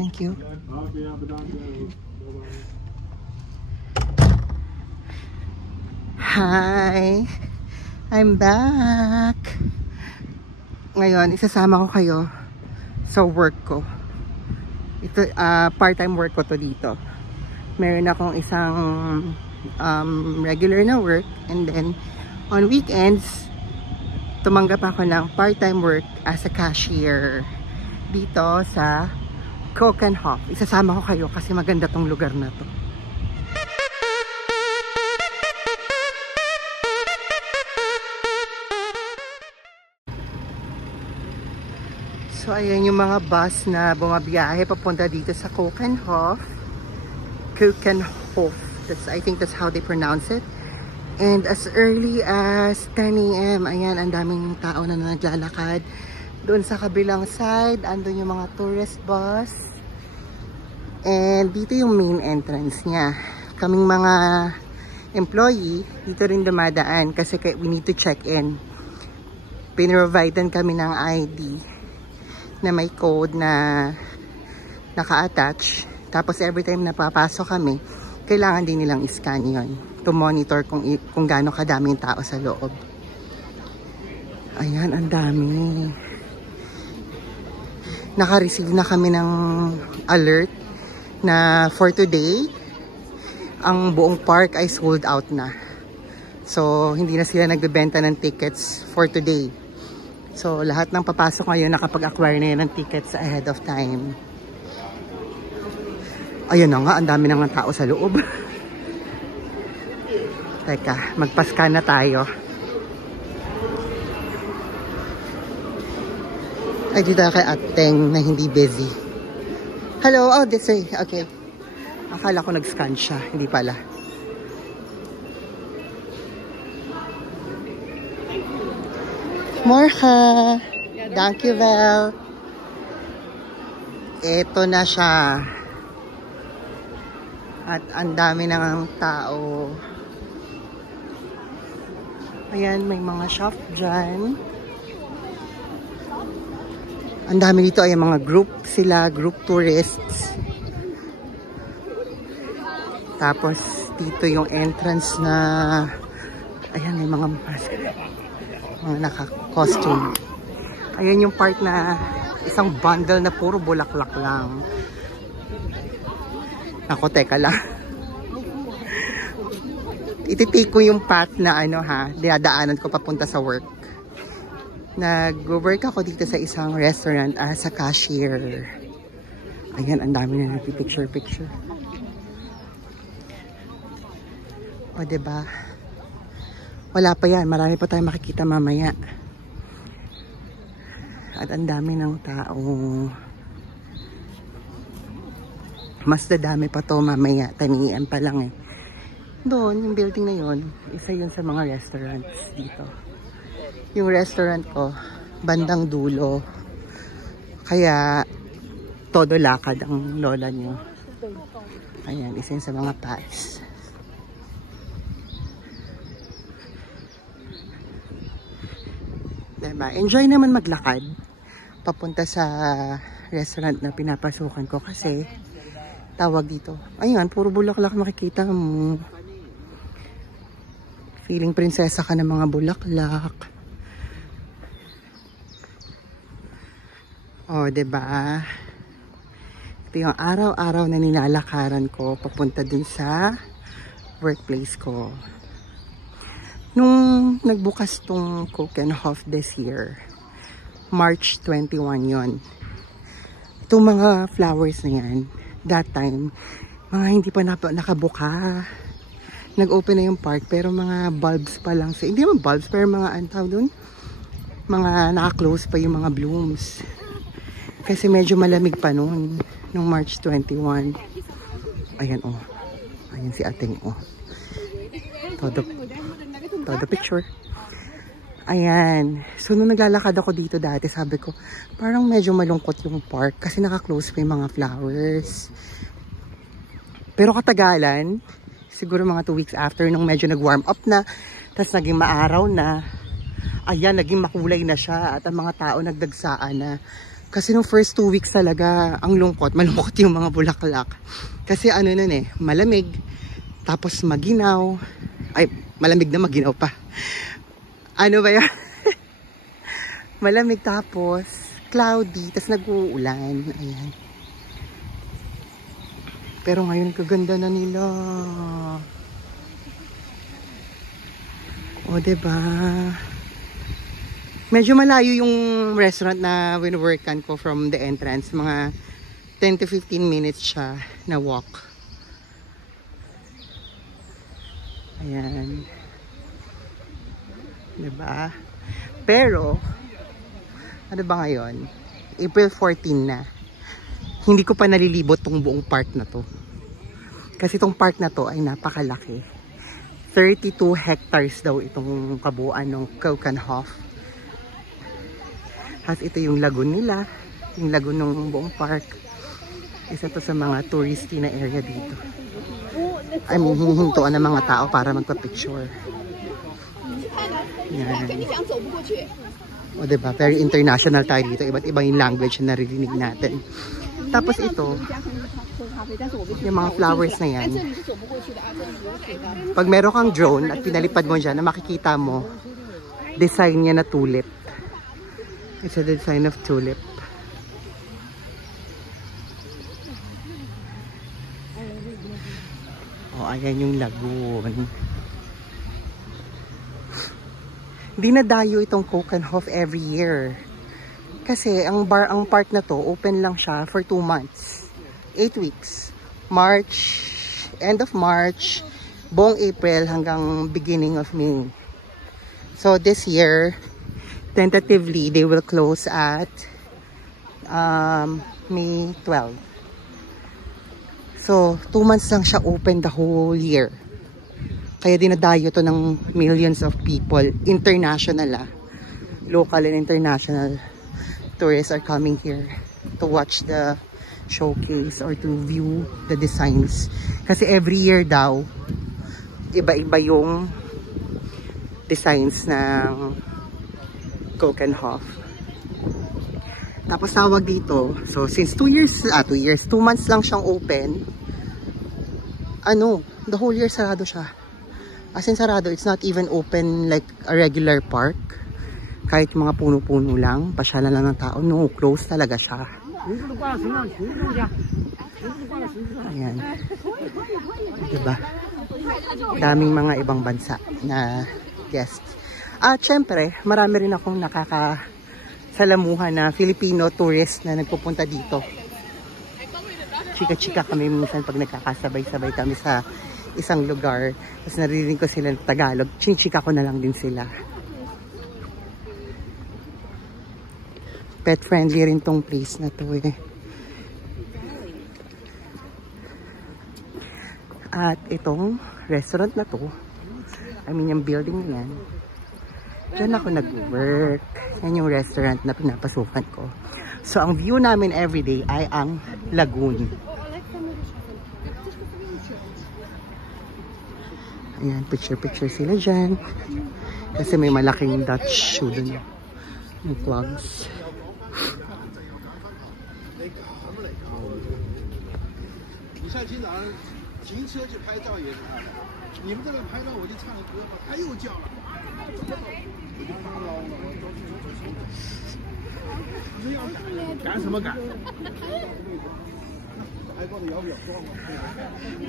Thank you. Hi! I'm back! Ngayon, isasama ko kayo sa work ko. Ito, part-time work ko to dito. Meron akong isang regular na work, and then on weekends, tumanggap ako ng part-time work as a cashier dito sa Keukenhof. Isasama ko kayo kasi maganda tong lugar na to. So ayan yung mga bus na bumabiyahe papunta dito sa Keukenhof. Keukenhof. I think that's how they pronounce it. And as early as 10 AM, ayan, ang daming tao na naglalakad. Doon sa kabilang side, andun yung mga tourist bus. And dito yung main entrance niya. Kaming mga employee, dito rin dumadaan kasi we need to check in. Pinrovidean kami ng ID na may code na naka-attach. Tapos every time na papasok kami, kailangan din nilang i-scan yun to monitor kung gaano kadaming tao sa loob. Ayan, ang dami. Naka-receive na kami ng alert na for today, ang buong park ay sold out na. So, hindi na sila nagbebenta ng tickets for today. So, lahat ng papasok ngayon nakapag-acquire na yan ng tickets ahead of time. Ayun na nga, ang dami na nga tao sa loob. Teka, magpa-scan na tayo. Ay, dito kay Ateng na hindi busy. Hello, oh, this way. Okay. Akala ko nag-scan siya, hindi pala. Morha! Thank you, Val. Ito na siya. At ang dami ng tao. Ayan, may mga shop dyan. Ang dami dito ay mga group sila, group tourists. Tapos dito yung entrance na, ayan, may mga mask. Mga naka-costume. Ayan yung part na isang bundle na puro bulaklak lang. Ako, teka lang. Ititake ko yung path na dinadaanan ko papunta sa work. Nag-work ako dito sa isang restaurant as a cashier. Ayan, ang dami na nagpipicture-picture. O, diba? Wala pa yan. Marami pa tayong makikita mamaya. At ang dami ng tao. Mas dadami pa to mamaya. Tanian pa lang eh. Doon, yung building na yon, isa yun sa mga restaurants dito. Yung restaurant ko, bandang dulo. Kaya, todo lakad ang lola nyo. Ayan, isa yun sa mga paths. Diba? Enjoy naman maglakad papunta sa restaurant na pinapasukan ko kasi tawag dito. Ayun, puro bulaklak makikita mo. Feeling prinsesa ka ng mga bulaklak. O, diba? Ito yung araw-araw na nilalakaran ko papunta dun sa workplace ko. Nung nagbukas tong Keukenhof this year, March 21 yon. Itong mga flowers na yan, that time, mga hindi pa nakabuka. Nag-open na yung park, pero mga bulbs pa lang. Hindi naman bulbs, pero mga antaw dun. Mga naka-close pa yung mga blooms. Kasi medyo malamig pa noon, nung March 21. Ayan, oh. Ayan si Ating, oh. Todo picture. Ayan. So, nung naglalakad ako dito dati, sabi ko, parang medyo malungkot yung park kasi naka-close pa yung mga flowers. Pero katagalan, siguro mga 2 weeks after, nung medyo nag-warm up na, tapos naging maaraw na, ayan, naging makulay na siya at ang mga tao nagdagsaan na. Kasi nung first 2 weeks talaga, ang lungkot, malungkot yung mga bulaklak. Kasi ano nun eh, malamig, tapos maginaw. Ay, malamig na maginaw pa. Ano ba yan? Malamig tapos cloudy, tapos nag-uulan. Ayan. Pero ngayon kaganda na nila. O, diba? Medyo malayo yung restaurant na wino-workan ko from the entrance. Mga 10 to 15 minutes siya na walk. Ayan. Diba? Pero, ano ba ngayon? April 14 na. Hindi ko pa nalilibot tong buong park na to. Kasi tong park na to ay napakalaki. 32 hectares daw itong kabuuan ng Keukenhof. Has ito yung lagoon nila. Yung lagoon ng buong park. Isa to sa mga touristy na area dito. I mean, hinihintuan ng mga tao para magpa-picture. Yan. O diba, very international tayo dito. Iba't iba yung language na naririnig natin. Tapos ito, yung mga flowers na yan. Pag meron kang drone at pinalipad mo dyan, na makikita mo, design niya na tulip. It's a design of tulip. Oh, ayan yung lagoon. Hindi na dayo itong Keukenhof every year. Kasi ang park na to, open lang siya for 2 months. 8 weeks. March, end of March, buong April hanggang beginning of May. So this year, tentatively, they will close at May 12. So, 2 months lang siya open the whole year. Kaya dinadayo to ng millions of people. International local and international tourists are coming here to watch the showcase or to view the designs. Kasi every year daw, iba-iba yung designs ng Keukenhof. Tapos tawag dito, so since 2 months lang siyang open, the whole year sarado siya. As in sarado, it's not even open like a regular park. Kahit mga puno-puno lang, pasyalan lang ng tao, no, close talaga siya. Ayan. Diba? Daming mga ibang bansa na guests. At syempre, marami rin akong nakakasalamuhan na Filipino tourist na nagpupunta dito. Chika-chika kami minsan pag nagkakasabay-sabay kami sa isang lugar. Tapos naririnig ko sila ng Tagalog. Chika ko na lang din sila. Pet friendly rin tong place na to eh. At itong restaurant na to, I mean yung building na yan, dyan ako nag-work. Yan yung restaurant na pinapasukan ko. So ang view namin everyday ay ang lagoon. Ayan, picture sila dyan. Kasi may malaking Dutch shoe dun. Yung plugs.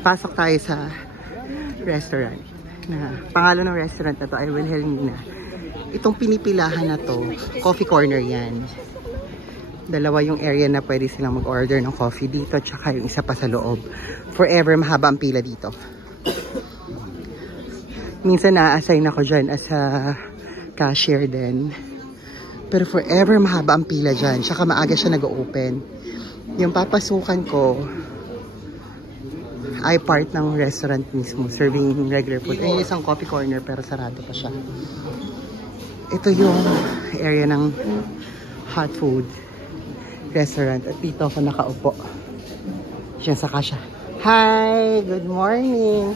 Pasok tayo sa restaurant. Na pangalan ng restaurant na to ay Wilhelmina. Itong pinipilahan na to, coffee corner yan. Dalawa yung area na pwede silang mag-order ng coffee dito, tsaka yung isa pa sa loob. Forever mahaba ang pila dito. Minsan na-assign ako dyan as a cashier din. Pero forever mahaba ang pila dyan, tsaka maaga siya nag-open. Yung papasukan ko ay part ng restaurant mismo, serving regular food. Ay, isang coffee corner pero sarado pa siya. Ito yung area ng hot food restaurant at dito ako nakaupo. Diyan sa kasha. Hi! Good morning!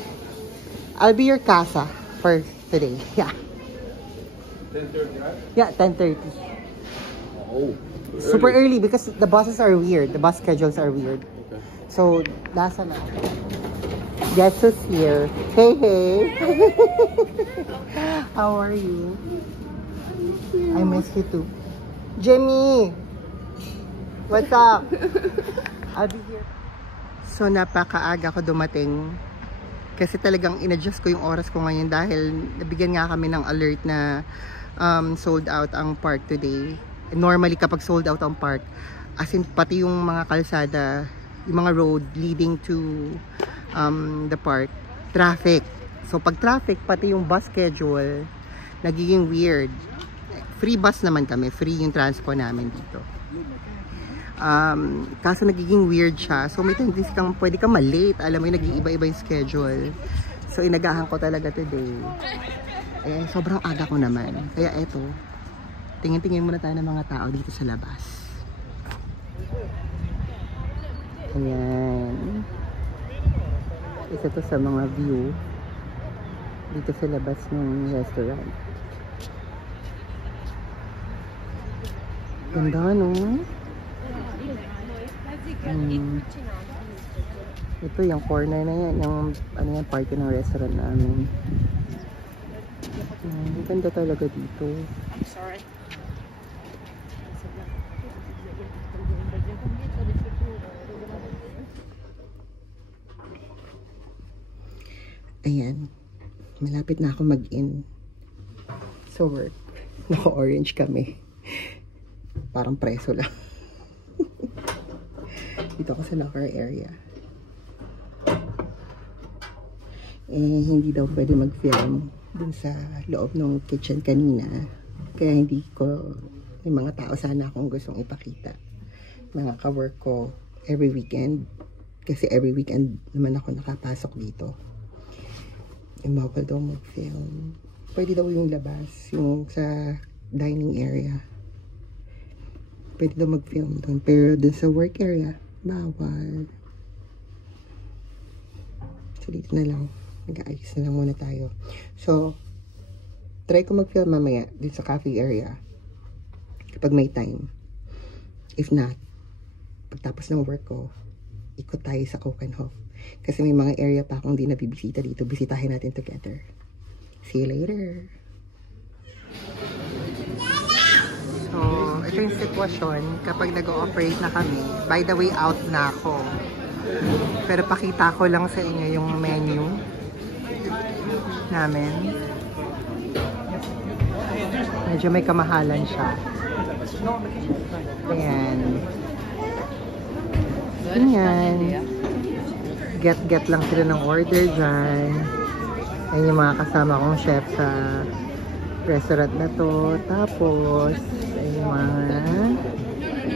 I'll be your casa for today. Yeah. 10:30, right? Yeah, 10:30. Oh. Super early because the buses are weird. The bus schedules are weird. Okay. So, nasa na? Guess who's here? Hey, hey! How are you? I miss you too. Jimmy! What's up? I'll be here. So, napakaaga ko dumating. Kasi talagang in-adjust ko yung oras ko ngayon dahil nabigyan nga kami ng alert na sold out ang park today. Normally kapag sold out ang park, as in pati yung mga kalsada, yung mga road leading to the park, traffic. So pag traffic, pati yung bus schedule nagiging weird. Free bus naman kami, free yung transpo namin dito. Kaso nagiging weird siya. So may tendency kang pwede kang malate. Alam mo yung nag-iiba-iba yung schedule. So inagahan ko talaga today. Eh, sobrang aga ko naman. Kaya eto, tingin-tingin muna tayo ng mga tao dito sa labas. Ayan. Isa to sa mga view dito sa labas ng restaurant. Ganda, no? Ito yung corner na yan, yung ano yan, party ng restaurant namin. Ganda talaga dito. Sorry. Ayan, malapit na ako mag-in sa work. Naka-orange kami. Parang preso lang. Dito ako sa locker area. Eh, hindi daw pwede mag-film dun sa loob ng kitchen kanina. Kaya hindi ko, may mga tao sana akong gustong ipakita. Mga ka-work ko every weekend. Kasi every weekend naman ako nakapasok dito. Bawal daw mag-film. Pwede daw yung labas, yung sa dining area. Pwede daw mag-film doon. Pero dun sa work area, bawal. So dito na lang. Nag-aayos na lang muna tayo. So, try ko mag-film mamaya dun sa cafe area. Kapag may time. If not, pagtapos ng work ko, ikot tayo sa Kokenhof. Kasi may mga area pa akong di nabibisita dito. Bisitahin natin together. See you later. So, ito yung sitwasyon kapag nag-ooperate na kami. By the way, out na ako. Pero pakita ko lang sa inyo yung menu namin. Medyo may kamahalan siya. Ayan. Ayan. Get lang sila ng order dyan. Ayan yung mga kasama kong chef sa restaurant na to. Tapos, ayan yung mga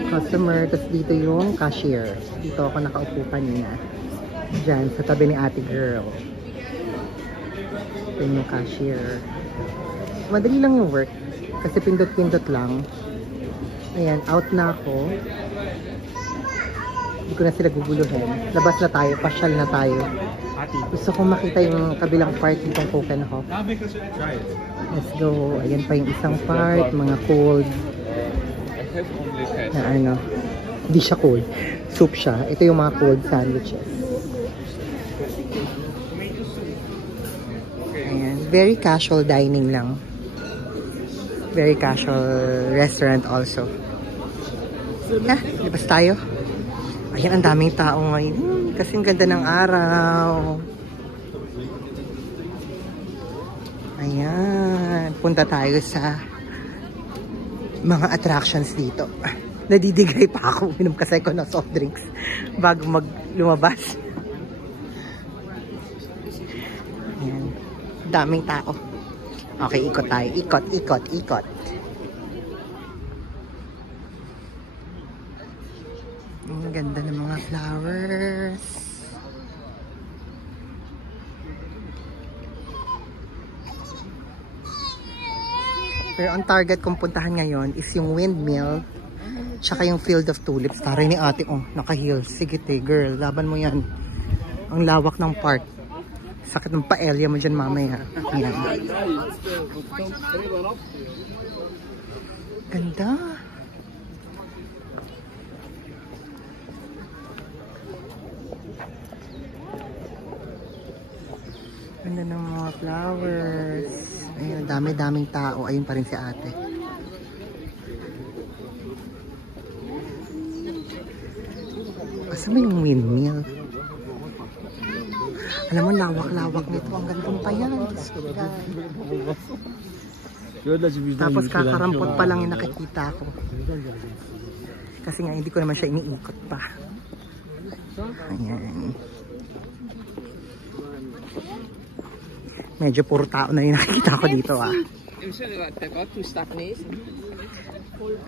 customer. Tapos dito yung cashier. Dito ako nakaupo kanina. Dyan, sa tabi ni ate girl. Ito yung cashier. Madali lang yung work. Kasi pindot-pindot lang. Ayan, out na ako. Hindi ko na sila guguluhin. Labas na tayo, pasyal na tayo. Gusto kong makita yung kabilang part nitong Kokenhof. Let's go. Ayan pa yung isang part, mga cold. Na ano, hindi siya cold. Soup siya. Ito yung mga cold sandwiches. Ayan. Very casual dining lang. Very casual restaurant also. Ha? Labas tayo. Ayan, ang daming tao ngayon. Kasi ang ganda ng araw. Ayan. Punta tayo sa mga attractions dito. Nadidigay pa ako. Minom kasi ko ng soft drinks bago lumabas. Ayan. Daming tao. Okay, ikot tayo. Ikot, ikot, ikot. Ang ganda ng mga flowers. Pero ang target kong puntahan ngayon is yung windmill tsaka yung field of tulips. Taray ni ate, oh, naka-heels. Sige te, girl, laban mo yan. Ang lawak ng park. Sakit ng paelya mo dyan mamaya. Yan. Ganda. ganda ng mga flowers. Ayun, dami-daming tao. Ayun pa rin si ate. Asa ba yung windmill? Alam mo, lawak-lawak nito. Ang gandang pa yan. Tapos kakarampot pa lang yung nakikita ko. Kasi nga, hindi ko naman siya iniikot pa. Ayan. Medyo puro tao na yung nakikita ko dito ah.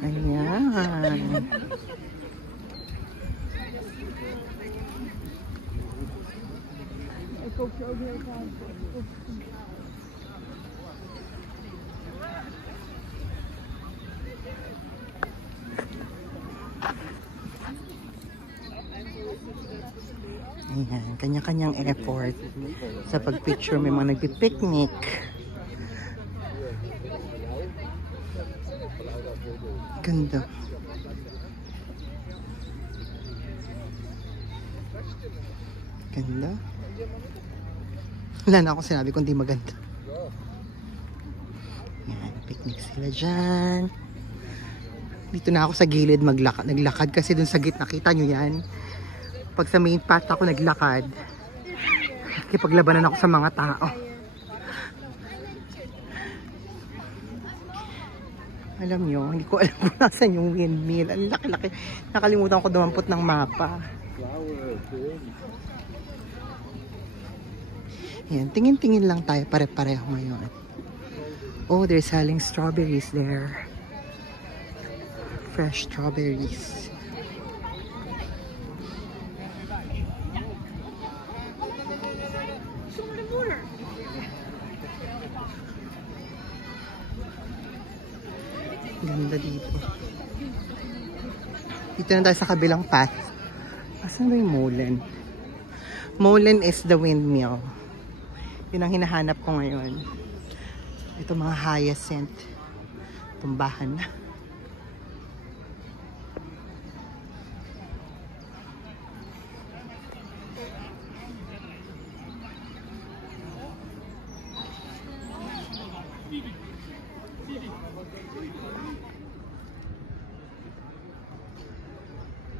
Ayan. Ayan, kanya-kanyang effort sa pagpicture. May mga nagpipiknik. Ganda. Ganda. Wala na akong sinabi kung di maganda. Ayan, picnic sila dyan. Dito na ako sa gilid naglakad kasi dun sa gitna, nakita nyo yan. Pag sa main path ako naglakad, kipaglabanan ako sa mga tao. Alam nyo, hindi ko alam kung nasan yung windmill. Ang laki-laki. Nakalimutan ko dumampot ng mapa. Yan, tingin-tingin lang tayo, pare-pareho ngayon. Oh, they're selling strawberries there. Fresh strawberries. Ganda dito. Dito na tayo sa kabilang path. Asan ba yung Molen? Molen is the windmill. Yun ang hinahanap ko ngayon. Ito mga hyacinth. Tumbahan na.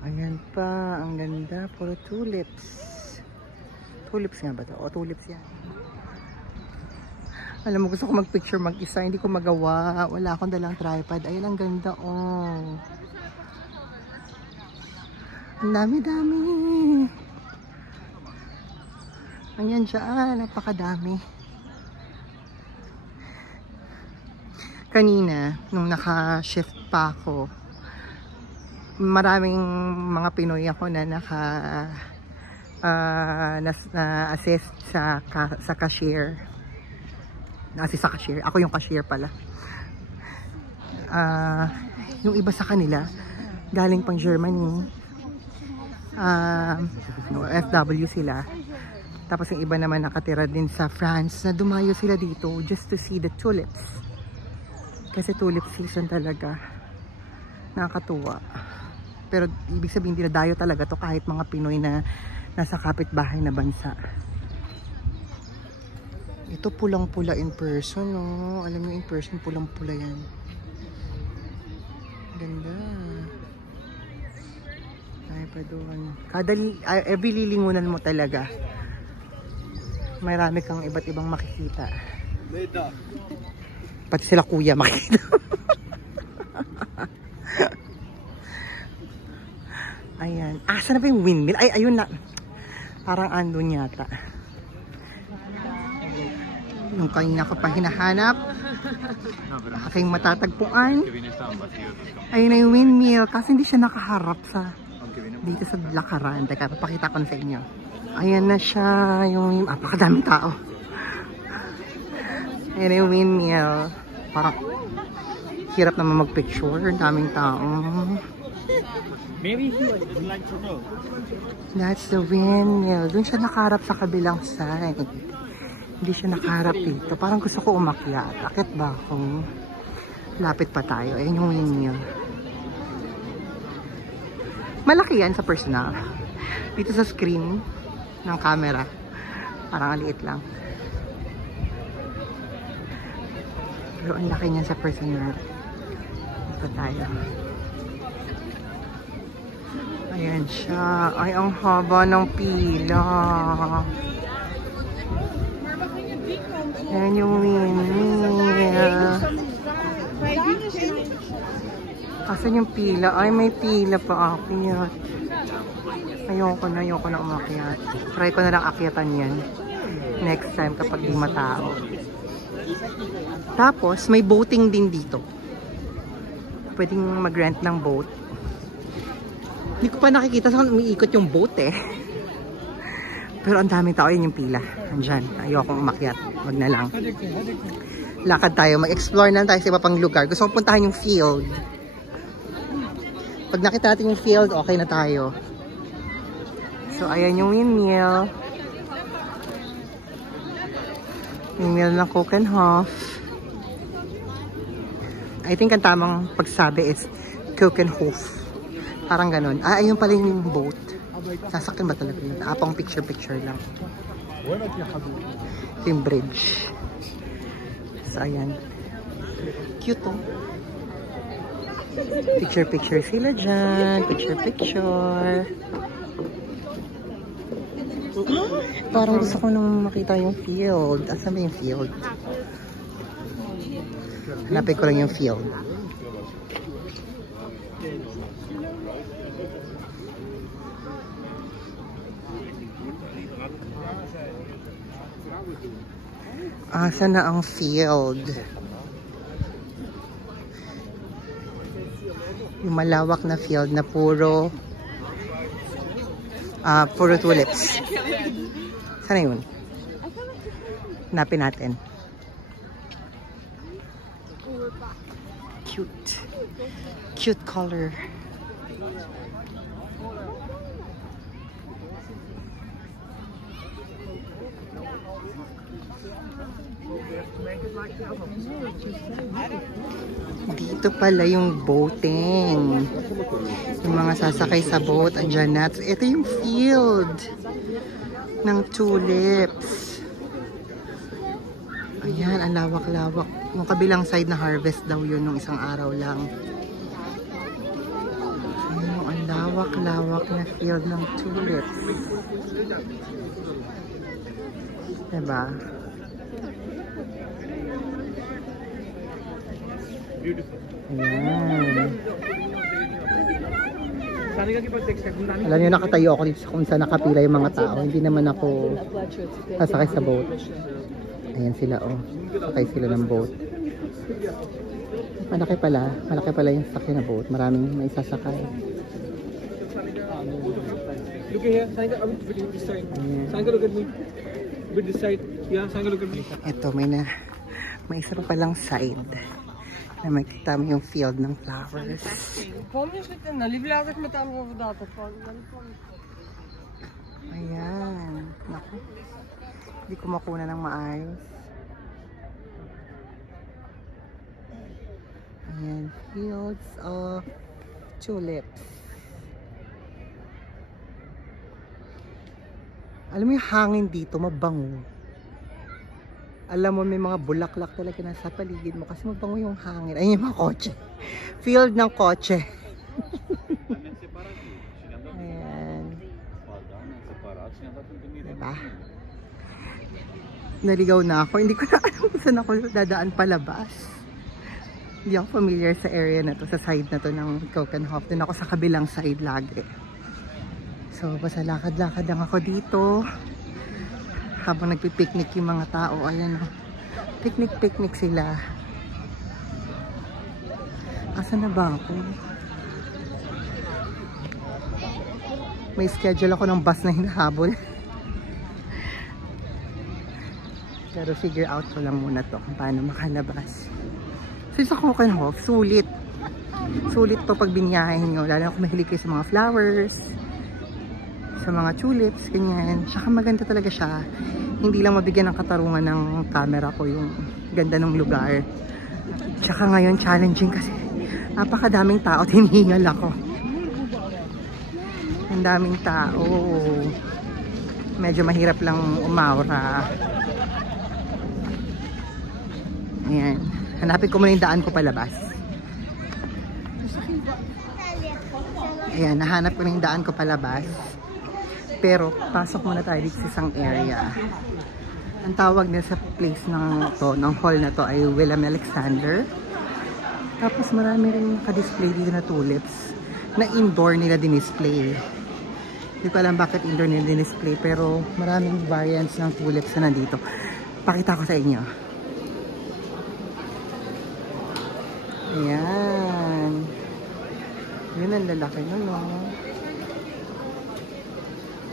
Ayan pa, ang ganda. Puro tulips. Tulips nga ba ito? O, tulips yan. Alam mo, gusto ko mag-picture mag-isa. Hindi ko magawa. Wala akong dalang tripod. Ayan, ang ganda. Oh. Ang dami-dami. Ayan dyan. Napakadami. Kanina, nung naka-shift pa ako, maraming mga Pinoy ako na na-assist sa cashier. Na-assist sa cashier. Ako yung cashier pala. Yung iba sa kanila, galing pang Germany. FW sila. Tapos yung iba naman nakatira din sa France na dumayo sila dito just to see the tulips. Kasi tulip season talaga. Nakakatuwa. Pero ibig sabihin dinadayo talaga to kahit mga Pinoy na nasa kapitbahay na bansa. Ito pulang-pula in person, no? Alam mo in person pulang-pula yan. Ganda. Ay pa doon. Every lilingunan mo talaga, marami kang iba't ibang makikita. Pati sila kuya makikita. Ayan. Saan na ba yung windmill? Ay, ayun na. Parang andun yata. Yung kanina ko pa hinahanap. Aking matatagpuan. Ayun na yung windmill. Kasi hindi siya nakaharap sa dito sa lakaran. Teka, papakita ko na sa inyo. Ayan na siya. Yung apakadaming tao. Ayan na yung windmill. Parang hirap naman magpicture. Daming tao. Maybe he would like to know. That's the windmill. Doon siya nakaharap sa kabilang side. Hindi siya nakaharap dito. Parang gusto ko umakyat. Akit ba kung lapit pa tayo? Ayan yung windmill. Malaki yan sa personal. Dito sa screen ng camera. Parang aliit lang. Pero ang laki niya sa personal. Ito tayo. Ayan siya. Ay, ang haba ng pila. Ayan yung windmill. Asan yung pila? Ay, may pila pa akyat. Ayoko na umakyat. Try ko na lang akyatan yan. Next time kapag di matao. Tapos, may boating din dito. Pwedeng mag-rent ng boat. Hindi ko pa nakikita saan umiikot yung boat eh. Pero ang daming tao, yun yung pila. Andyan, ayokong umakyat. Wag na lang. Lakad tayo, mag-explore na tayo sa iba pang lugar. Gusto kong puntahan yung field. Pag nakita natin yung field, okay na tayo. So, ayan yung windmill. Windmill ng Keukenhof. I think ang tamang pagsabi is Keukenhof. Parang ganun. Ah, ayun pala yung boat. Sasakyan ba talaga yun? Apang picture-picture lang. Ito yung bridge. So, ayan. Cute oh. Picture-picture sila dyan. Picture-picture. Parang gusto ko nang makita yung field. Asan ba yung field? Hanapin ko lang yung field. Asan na ang field? Yung malawak na field na puro tulips. Sana yun? Hanapin natin. Cute. Cute color. Dito pala yung boating. Yung mga sasakay sa boat, andyan na. Ito yung field ng tulips. Ayan, ang lawak-lawak. Yung kabilang side na harvest daw yun nung isang araw lang. Ayan, ang lawak-lawak na field ng tulips. Diba? Ayan. Alam nyo, nakatayo ako dito kung saan nakapila yung mga tao. Hindi naman ako sasakay sa boat. Ayan sila, oh. Sakay sila ng boat. Malaki pala yung sakay na boat. Maraming may sasakay. Look here, Sanka, I will video this side. Sanka, look at me. With this side. Yeah, Sanka, look at me. Ito, may isa pa palang side na makikita mo yung field ng flowers. Ayan. Naku. Hindi ko makuna ng maayos. Ayan. Fields of tulips. Alam mo yung hangin dito, mabango. Alam mo, may mga bulaklak talaga nasa paligid mo kasi mabango yung hangin. Ayun yung mga kotse. Field ng kotse. Ayan. Diba? Naligaw na ako. Hindi ko na alam kung saan ako dadaan palabas. Hindi ako familiar sa area na to, sa side na to ng Keukenhof. Doon ako sa kabilang side lagi. So, basta lakad-lakad lang ako dito. Habang nagpipiknik yung mga tao. Ayan o. Picnic sila. Asan na ba ako? May schedule ako ng bus na hinahabol. Pero figure out ko lang muna to kung paano makalabas. So sa Keukenhof, sulit. Sulit to pag biniyahin nyo. Lalo kung mahilig kayo sa mga flowers, sa mga tulips, ganyan. Tsaka maganda talaga siya. Hindi lang mabigyan ng katarungan ng camera ko yung ganda ng lugar. Tsaka ngayon challenging kasi napakadaming tao. Hinihingal ako. Ang daming tao. Medyo mahirap lang umawra. Ayan. Hanapin ko muna yung daan ko palabas. Ayan, nahanap ko na yung daan ko palabas. Pero, pasok muna tayo dito sa isang area. Ang tawag nila sa place ng hall na to ay Willem Alexander. Tapos marami rin naka-display dito na tulips na indoor nila dinisplay. Hindi ko alam bakit indoor nila dinisplay, pero maraming variants ng tulips na nandito. Pakita ko sa inyo. Ayan. Yun ang lalaki nun, no?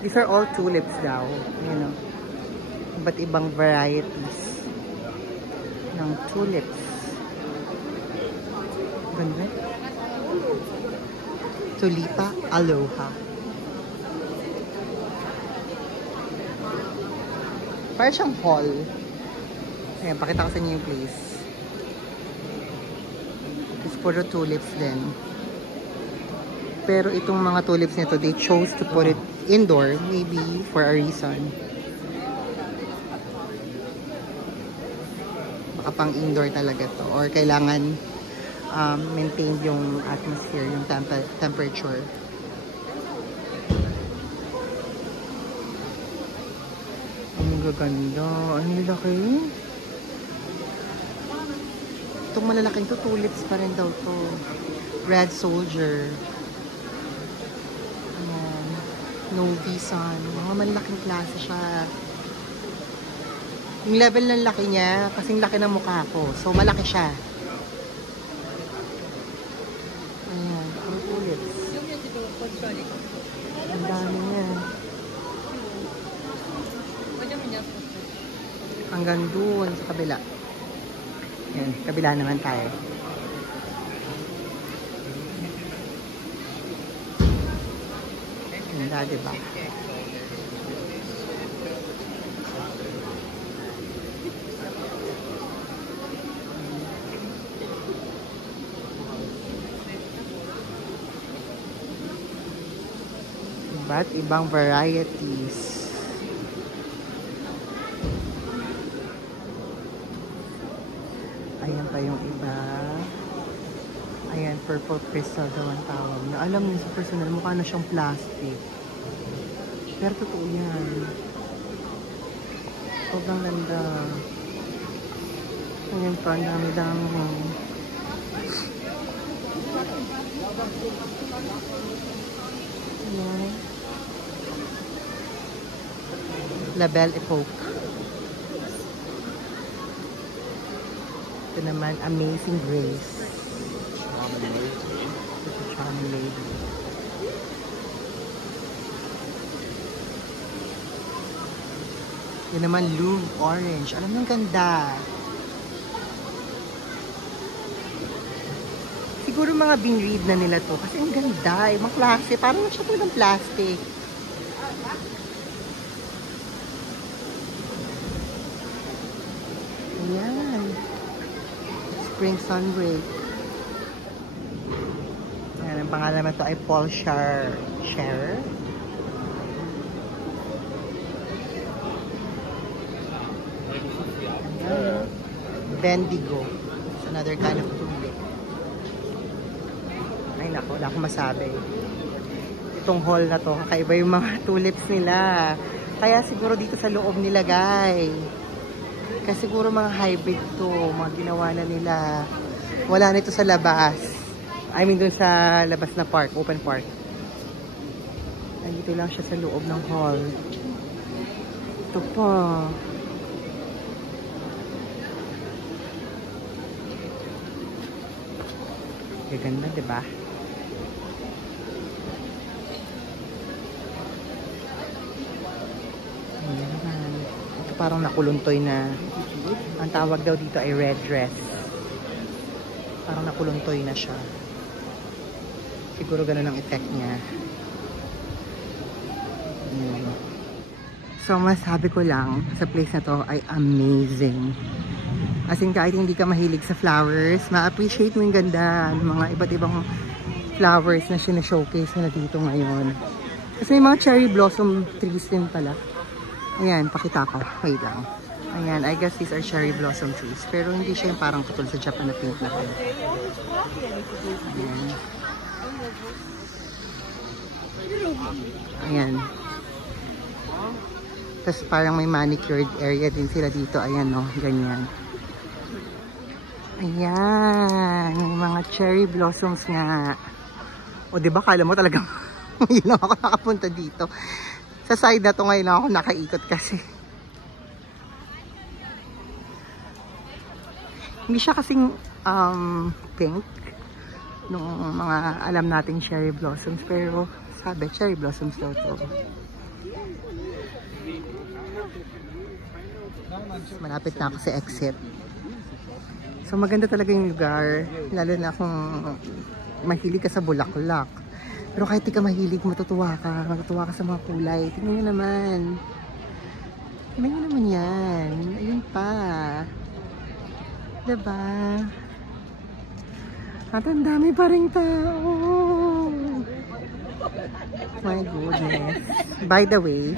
These are all tulips daw. Ayan, no? Iba't ibang varieties ng tulips. Ganda. Tulipa Aloha. Parang siyang hall. Ayan, pakita ko sa inyo yung place. It's puro tulips din. Pero itong mga tulips nito, they chose to put it indoor, maybe for a reason. Baka pang indoor talaga to. Or kailangan maintain yung atmosphere, yung temperature. Ang gaganda. Ang lalaki. Itong malalaking to, tulips pa rin daw to. Red Soldier. Novi Sun. Mga malaking klase siya. Yung level ng laki niya, kasing laki ng mukha ko. So, malaki siya. Ayan. Ang tulips. Ang dami niya. Hanggang doon sa kabila. Ayan. Kabila naman tayo. Ganda, diba? Iba't ibang varieties. Ayan pa yung iba. Ayan, purple crystal daw ang tawag na. Alam niyo sa personal, mukha na siyang plastic. Pero totoo yan. Sobrang ganda. Ayan pa, ang dami-dami. Ayan. La Belle Epoque. Ito naman, Amazing Grace. Charming lady. Yun naman, Louvre Orange. Alam mo, ang ganda. Siguro mga binread na nila to. Kasi ang ganda. Ibang klase. Parang siya talagang plastic. Ayan. Spring Sunbreak. Ayan, ang pangalan na to ay Paul Scherer. Ayan. Bendigo. It's another kind of tulip. Ay nako, wala akong masabi. Itong hall na to, kakaiba yung mga tulips nila. Kaya siguro dito sa loob nilagay. Kasi siguro mga hybrid to, mga ginawa na nila. Wala nito sa labas. I mean dun sa labas na park, open park. Nandito lang siya sa loob ng hall. Ito pa. Ganda, diba? Ayan. Ito parang nakuluntoy na. Ang tawag daw dito ay red dress. Parang nakuluntoy na siya. Siguro ganun ang effect niya. Ayan. So, masabi ko lang, sa place na to ay amazing. As in, kahit hindi ka mahilig sa flowers, ma-appreciate mo yung ganda ng mga iba't ibang flowers na sinashowcase na dito ngayon. Kasi may mga cherry blossom trees din pala. Ayan, pakita ko. Wait lang. Ayan, I guess these are cherry blossom trees. Pero hindi siya yung parang katulad sa Japan na pink na pink. Ayan. Ayan. Tapos parang may manicured area din sila dito. Ayan o, ganyan. Ayan, may mga cherry blossoms nga. O diba, kala mo talagang ngayon lang ako nakapunta dito. Sa side na to ngayon lang ako nakaikot kasi. Hindi siya kasing pink nung mga alam nating cherry blossoms. Pero sabi, cherry blossoms daw to. Malapit na ako sa exit. So maganda talaga yung lugar. Lalo na kung mahilig ka sa bulaklak. Pero kahit di ka mahilig, matutuwa ka. Matutuwa ka sa mga kulay. Tingnan nyo naman. Tingnan nyo naman yan. Ayun pa. Diba? At ang dami pa rin tao. My goodness. By the way,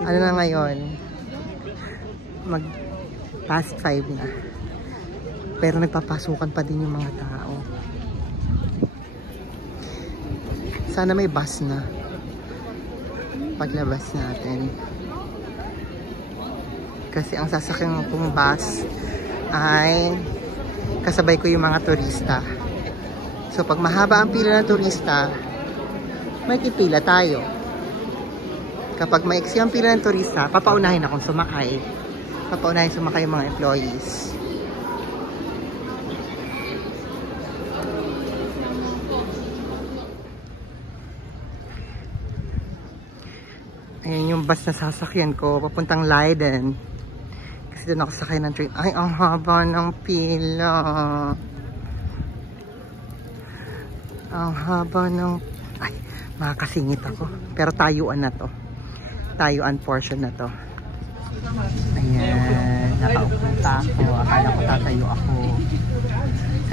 ano na ngayon? Mag past 5 na. Pero nagpapasukan pa din yung mga tao. Sana may bus na paglabas natin. Kasi ang sasakyan kong bus ay kasabay ko yung mga turista. So pag mahaba ang pila ng turista, may pipila tayo. Kapag maiksi ang pila ng turista, papaunahin akong sumakay. Papaunahin sumakay yung mga employees. Ayan yung bus na sasakyan ko, papuntang Leiden. Kasi doon ako sakay ng train. Ay, ang haba ng pila. Ang haba ng... Ay, makakasingit ako. Pero tayuan na to. Tayuan portion na to. Ayan, nakaupo pa ako. Akala ko tatayo ako.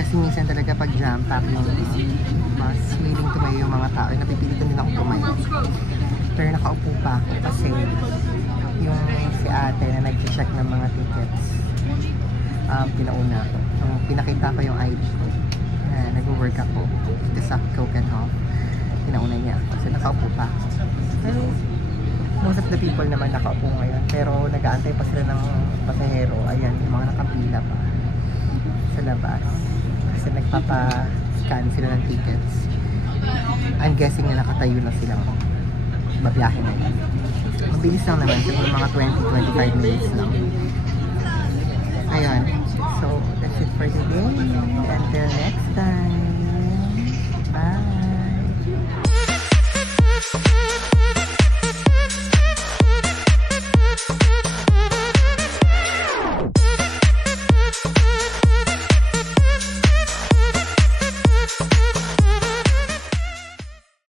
Kasi minsan talaga pag jam pack yung mas willing tumayo yung mga tao. Napipilitan din ako tumayo. Pero nakaupo pa ako kasi yung si ate na nag-check ng mga tickets, pinauna ako. Pinakita ko yung ID ko. Nag-work ako dito sa Copenhagen. Pinauna niya ako kasi nakaupo pa ako. Pero most of the people naman nakaupo ngayon. Pero nag-aantay pa sila ng pasahero. Ayan, yung mga nakapila pa sa labas. Kasi nagpapa-scan sila ng tickets. I'm guessing na nakatayo na sila. Babiyahe na yun. Mabilis lang naman. Siguro mga 20-25 minutes lang. Ayun. So, that's it for today. Until next time.